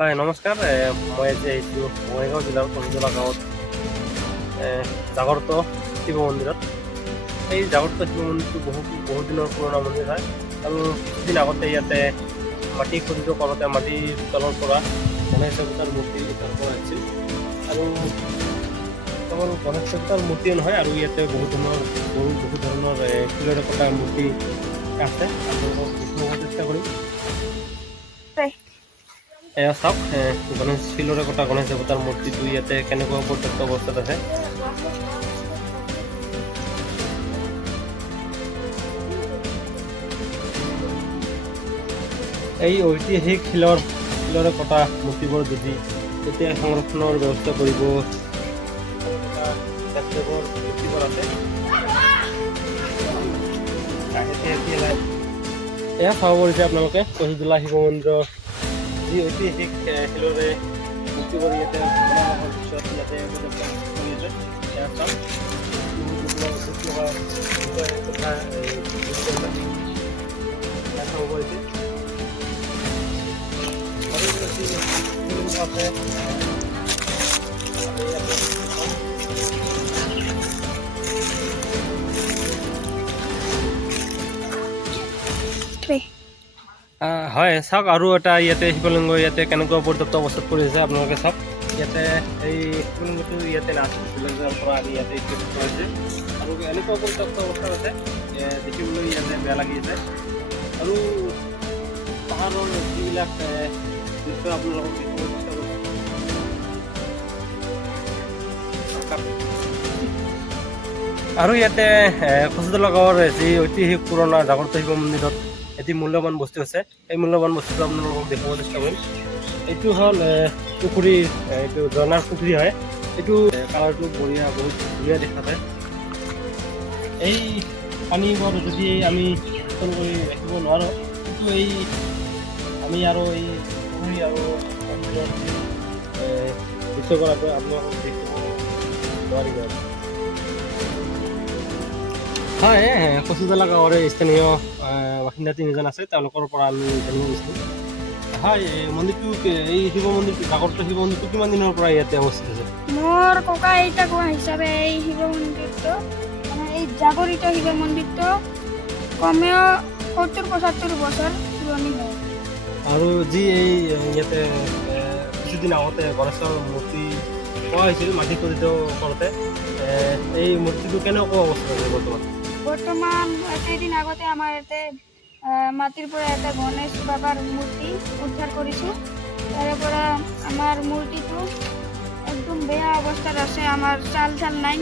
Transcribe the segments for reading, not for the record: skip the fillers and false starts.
হয় নমস্কাৰ মই আজি আহিছোঁ বঙাইগাঁও জিলাৰ কণজলা গাঁৱত জাগৰত শিৱ মন্দিৰত। এই জাগৰত শিৱ মন্দিৰটো বহু দিনৰ পুৰণা মন্দিৰ হয় আৰু কিছুদিন আগতে ইয়াতে মাটি খোদিত কৰোঁতে মাটিৰ তলৰ পৰা গণেশ দেৱতাৰ মূৰ্তি উদ্ধাৰ কৰা হৈছিল। আৰু কেৱল গণেশ দেৱতাৰ মূৰ্তিয়ে নহয়, আৰু ইয়াতে বহু ধৰণৰ শিলেৰে কটা মূৰ্তি আছে। আপোনালোকক দেখুৱাব চেষ্টা কৰিম। এয়া চাওক, গণেশ শিলৰে কটা গণেশ দেৱতাৰ মূৰ্তিটো ইয়াতে কেনেকুৱা পৰ্যাপ্ত অৱস্থাত আছে। এই ঐতিহাসিক শিলৰে কটা মূৰ্তিবোৰ যদি এতিয়া সংৰক্ষণৰ ব্যৱস্থা কৰিব মূৰ্তিবোৰ আছে। এয়া চাব পাৰিছে আপোনালোকে কহিজলা শিৱ মন্দিৰৰ যি ঐতিহাসিক শিলৰে মূৰ্তিবোৰ ইয়াতে বনোৱাৰ পিছত ইয়াতে হয় চাওক, আৰু এটা ইয়াতে শিৱলিংগ ইয়াতে কেনেকুৱা পৰ্যাপ্ত অৱস্থাত পৰি আছে আপোনালোকে চাওক। ইয়াতে এই শিৱলিংগটো ইয়াতে নাছিল পৰা আনি ইয়াতে কৰিছে আৰু এনেকুৱা পৰ্যাপ্ত অৱস্থাত আছে, দেখিবলৈ ইয়াতে বেয়া লাগি আছে। আৰু পাহাৰৰ যিবিলাক দৃশ্য আপোনালোকক দেখিবলৈ চেষ্টা কৰিছে। আৰু ইয়াতে কচুতলা গাঁৱৰ যি ঐতিহাসিক পুৰণা জাগ্ৰত শিৱ মন্দিৰত এটি মূল্যৱান বস্তু আছে। এই মূল্যৱান বস্তুটো আপোনালোকক দেখুৱাব চেষ্টা কৰিম। এইটো হ'ল পুখুৰী, এইটো ঝৰ্ণাৰ পুখুৰী হয়। এইটো কালাৰটো বঢ়িয়া, বহুত ধুনীয়া দেখা যায়। এই পানীবোৰ যদি আমি যতন কৰি ৰাখিব নোৱাৰোঁ, কিন্তু আমি আৰু এই পুখুৰী আৰু মন্দিৰৰ দৃশ্য কৰাটো আপোনালোকক দেখিব নোৱাৰিব। হয়, কচুতলা গাঁৱৰে স্থানীয় বাসিন্দা তিনিজন আছে, তেওঁলোকৰ পৰা আমি জানিব বিচাৰিম। হয়, মন্দিৰটো এই শিৱ মন্দিৰটো জাগ্ৰত শিৱ মন্দিৰটো কিমান দিনৰ পৰা ইয়াতে অৱস্থিত আছে? মোৰ ককা আইতা কোৱা হিচাপে এই শিৱ মন্দিৰটো এই জাগৰিত শিৱ মন্দিৰটো কমেও 70-75 বছৰ পুৰণি হয়। আৰু যি এই ইয়াতে কিছুদিন আগতে গণেশৰ মূৰ্তি পোৱা হৈছিল মাটি খোদিত কৰোঁতে, এই মূৰ্তিটো কেনেকুৱা অৱস্থা আছে বৰ্তমান কেইদিন আগতে আমাৰ ইয়াতে মাটিৰ পৰা এটা গণেশ বাবাৰ মূৰ্তি উদ্ধাৰ কৰিছোঁ। তাৰে পৰা আমাৰ মূৰ্তিটো একদম বেয়া অৱস্থাত আছে। আমাৰ চাল নাই।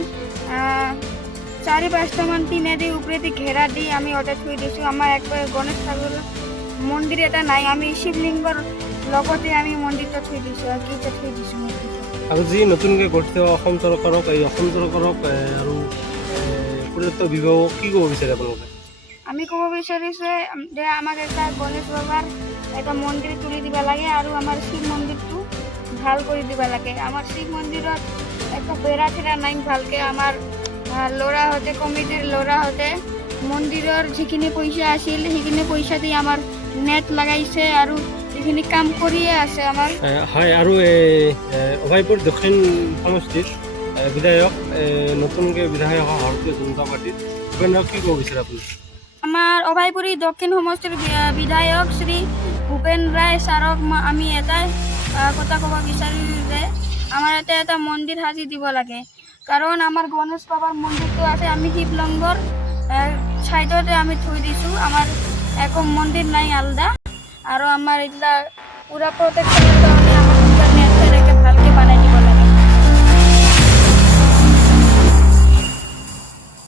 4-5টামান টিনেদি ওপৰেদি ঘেৰা দি আমি অৰ্ডাৰ থৈ দিছোঁ। আমাৰ একবাৰে গণেশ ঠাকুৰৰ মন্দিৰ এটা নাই। আমি শিৱলিংগৰ লগতে আমি মন্দিৰটো থৈ দিছোঁ আৰু গীৰ্জা থৈ দিছোঁ মূৰ্তিটো। আৰু যি নতুনকৈ গঠিত অসম চৰকাৰক আৰু পৰ্যটক বিভাগক কি ক'ব বিচাৰে আপোনালোকে? আমি ক'ব বিচাৰিছোঁ যে আমাক এটা গণেশ বাবাৰ এটা মন্দিৰ তুলি দিব লাগে আৰু আমাৰ শিৱ মন্দিৰটো ভাল কৰি দিব লাগে। আমাৰ শিৱ মন্দিৰত একো বেৰা থেৰা নাই ভালকৈ। আমাৰ ল'ৰাহঁতে কমিটিৰ ল'ৰাহঁতে মন্দিৰৰ যিখিনি পইচা আছিল সেইখিনি পইচা দি আমাৰ নেট লগাইছে আৰু এইখিনি কাম কৰিয়ে আছে আমাৰ। হয়, আৰু অভয়পুৰ দক্ষিণ সমষ্টিত বিধায়ক নতুনকৈ বিধায়ক ভাৰতীয় জনতা পাৰ্টিৰ ভূপেন ৰায়ক কি ক'ব বিচাৰে আপুনি? আমাৰ অভয়পুৰী দক্ষিণ সমষ্টিৰ বিধায়ক শ্ৰী ভূপেন ৰায় ছাৰক আমি এটাই কথা ক'ব বিচাৰোঁ যে আমাৰ ইয়াতে এটা মন্দিৰ সাজি দিব লাগে। কাৰণ আমাৰ গণেশ বাবাৰ মন্দিৰটো আছে, আমি শিৱলিংগৰ ছাইডতে আমি থৈ দিছোঁ। আমাৰ একো মন্দিৰ নাই আলাদা, আৰু আমাৰ এইবিলাক পূৰা প্ৰটেকশ্যনৰ কাৰণে